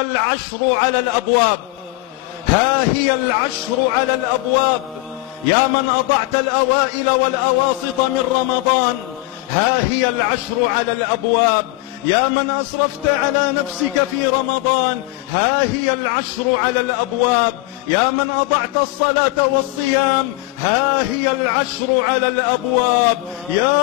العشر على الأبواب، ها هي العشر على الأبواب. يا من أضعت الأوائل والأواسط من رمضان، ها هي العشر على الأبواب. يا من أسرفت على نفسك في رمضان، ها هي العشر على الأبواب. يا من أضعت الصلاة والصيام، ها هي العشر على الأبواب. يا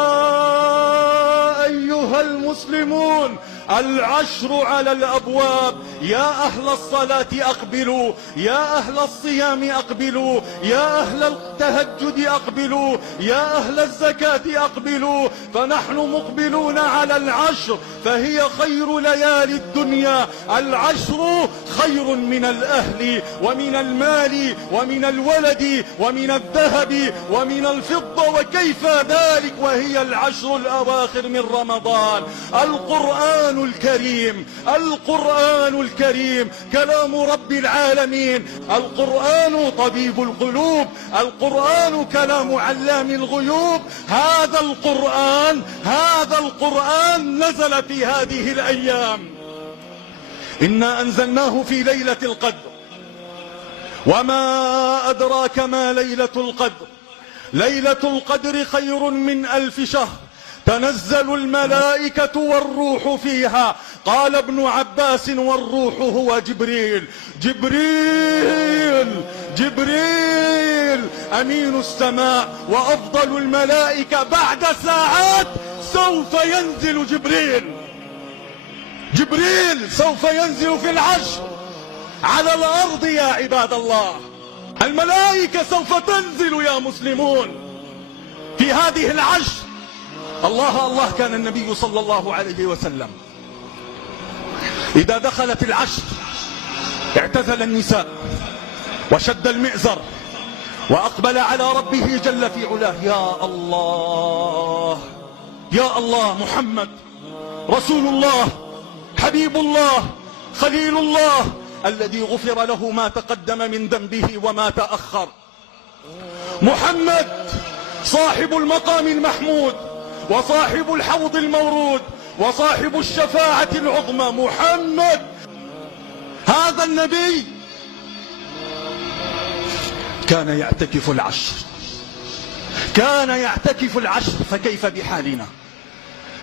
أيها المسلمون، العشر على الأبواب. يا أهل الصلاة أقبلوا، يا أهل الصيام أقبلوا، يا أهل التهجد أقبلوا، يا أهل الزكاة أقبلوا، فنحن مقبلون على العشر، فهي خير ليالي الدنيا. العشر خير من الأهل ومن المال ومن الولد ومن الذهب ومن الفضة، وكيف ذلك وهي العشر الأواخر من رمضان. القرآن الكريم، القرآن الكريم كلام رب العالمين. القرآن طبيب القلوب، القرآن كلام علام الغيوب. هذا القرآن، هذا القرآن نزل في هذه الأيام. إنا أنزلناه في ليلة القدر، وما أدراك ما ليلة القدر. ليلة القدر خير من 1000 شهر، تنزل الملائكة والروح فيها. قال ابن عباس: والروح هو جبريل. جبريل جبريل أمين السماء وأفضل الملائكة. بعد ساعات سوف ينزل جبريل. جبريل سوف ينزل في العشر على الأرض يا عباد الله. الملائكة سوف تنزل يا مسلمون في هذه العشر. الله كان النبي صلى الله عليه وسلم إذا دخلت العشر اعتزل النساء وشد المئزر وأقبل على ربه جل في علاه. يا الله، يا الله، محمد رسول الله، حبيب الله، خليل الله، الذي غفر له ما تقدم من ذنبه وما تأخر. محمد صاحب المقام المحمود، وصاحب الحوض المورود، وصاحب الشفاعة العظمى. محمد هذا النبي كان يعتكف العشر، كان يعتكف العشر، فكيف بحالنا؟